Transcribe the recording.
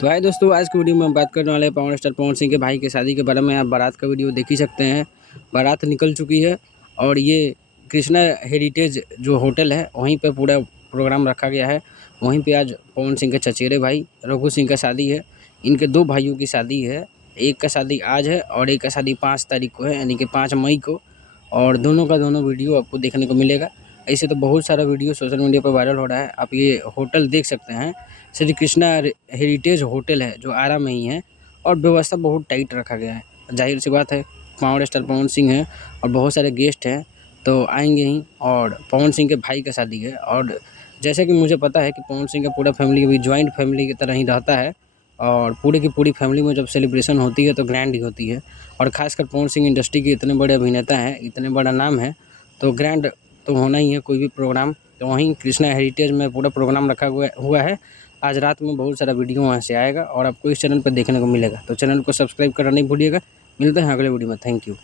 तो हाय दोस्तों, आज की वीडियो में हम बात करने वाले हैं पावर स्टार पवन सिंह के भाई के शादी के बारे में। आप बारात का वीडियो देख ही सकते हैं। बारात निकल चुकी है और ये कृष्णा हेरिटेज जो होटल है वहीं पे पूरा प्रोग्राम रखा गया है। वहीं पे आज पवन सिंह के चचेरे भाई रघु सिंह का शादी है। इनके दो भाइयों की शादी है। एक का शादी आज है और एक का शादी 5 तारीख को है, यानी कि 5 मई को। और दोनों का दोनों वीडियो आपको देखने को मिलेगा। ऐसे तो बहुत सारा वीडियो सोशल मीडिया पर वायरल हो रहा है। आप ये होटल देख सकते हैं, श्री कृष्णा हेरिटेज होटल है जो आरा में ही है। और व्यवस्था बहुत टाइट रखा गया है। जाहिर सी बात है, पावर स्टार पवन सिंह है और बहुत सारे गेस्ट हैं तो आएंगे ही। और पवन सिंह के भाई का शादी है। और जैसे कि मुझे पता है कि पवन सिंह का पूरा फैमिली भी जॉइंट फैमिली की तरह ही रहता है। और पूरी की पूरी फैमिली में जब सेलिब्रेशन होती है तो ग्रैंड ही होती है। और ख़ासकर पवन सिंह इंडस्ट्री के इतने बड़े अभिनेता हैं, इतने बड़ा नाम है, तो ग्रैंड तो होना ही है कोई भी प्रोग्राम। तो वहीं कृष्णा हेरिटेज में पूरा प्रोग्राम रखा हुआ है। आज रात में बहुत सारा वीडियो वहाँ से आएगा और आपको इस चैनल पर देखने को मिलेगा। तो चैनल को सब्सक्राइब करना नहीं भूलिएगा। मिलते हैं अगले वीडियो में। Thank you.